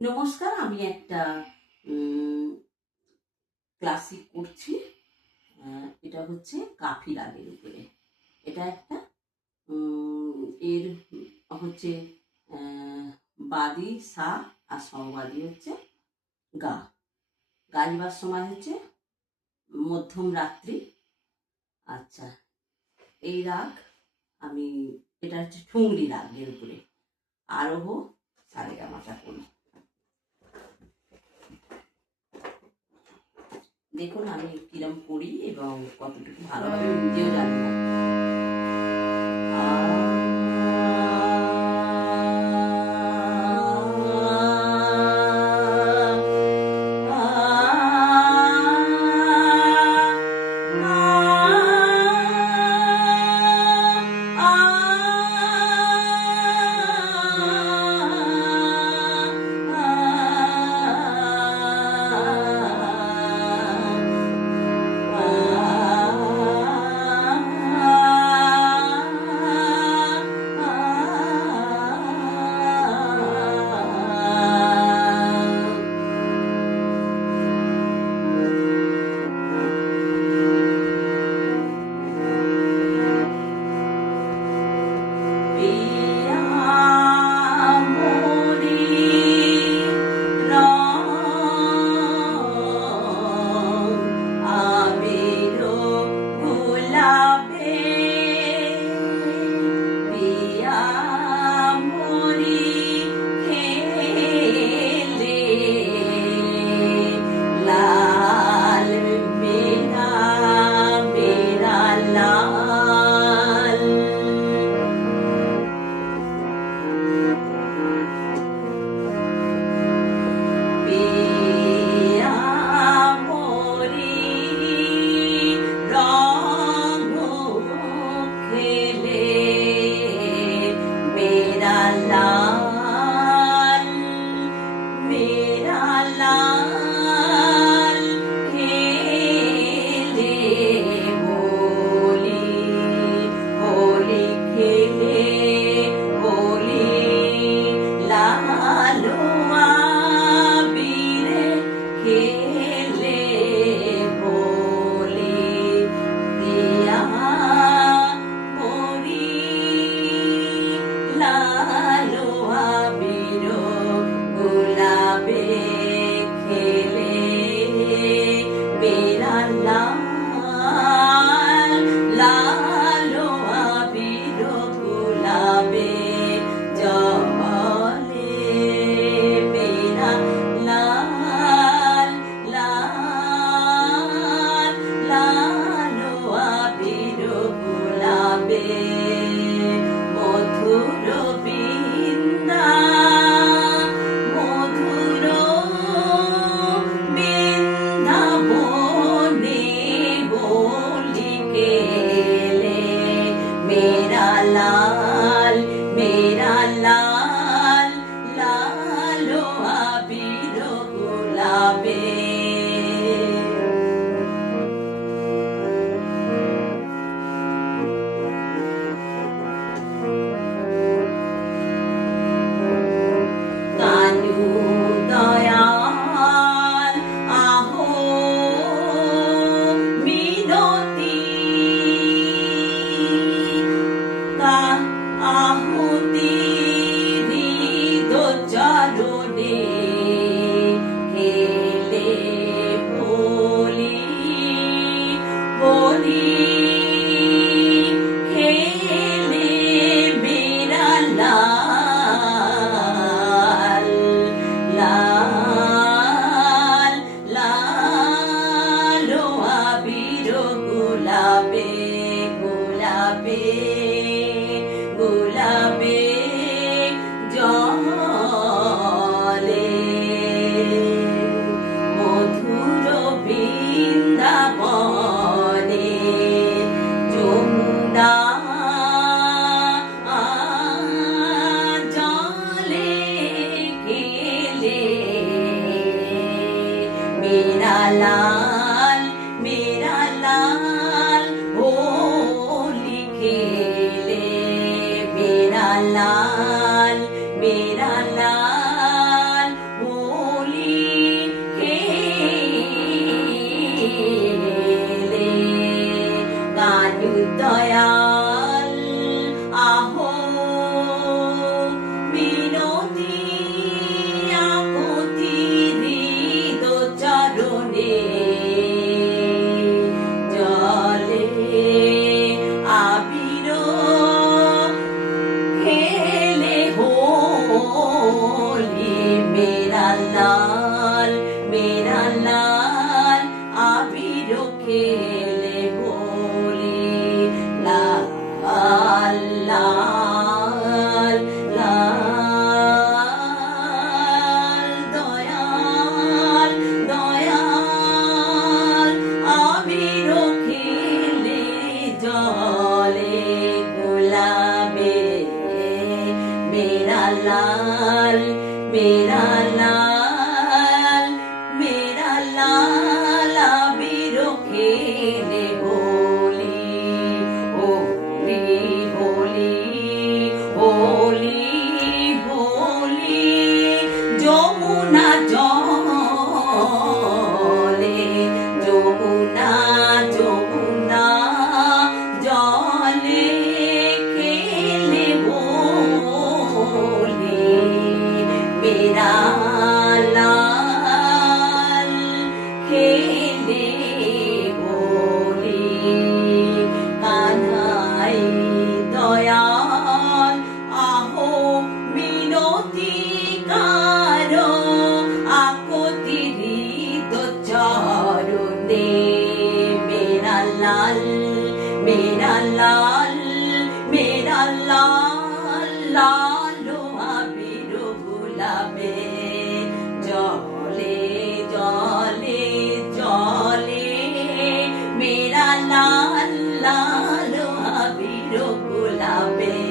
নমস্কার, আমি একটা ক্লাসিক করছি। এটা হচ্ছে কাফি রাগের উপরে। এটা একটা এর হচ্ছে বাদী সা আর সমবাদী হচ্ছে গা। গাইবার সময় হচ্ছে মধ্যম রাত্রি। আচ্ছা, এই রাগ আমি এটা হচ্ছে ঠুংরি রাগের উপরে। আরোহ সারেগামাটা করি। দেখুন আমি কিরম করি এবং কতটুকু ভালোভাবে নিজেও জানি না। लाल मेरा लाल वो मेरा लाल आबिरो खेले होली होली होली होली होली যমুনা জলে যমুনা যমুনা জলে খেলে হোলি मेरा लाल खेले होली কানাই দয়াল আহো মিনতি কারো আকতি হৃদ চরণে मेरा लाल লালো আবির গুলাবে জলে জলে জলে मेरा लाल আবির গুলাবে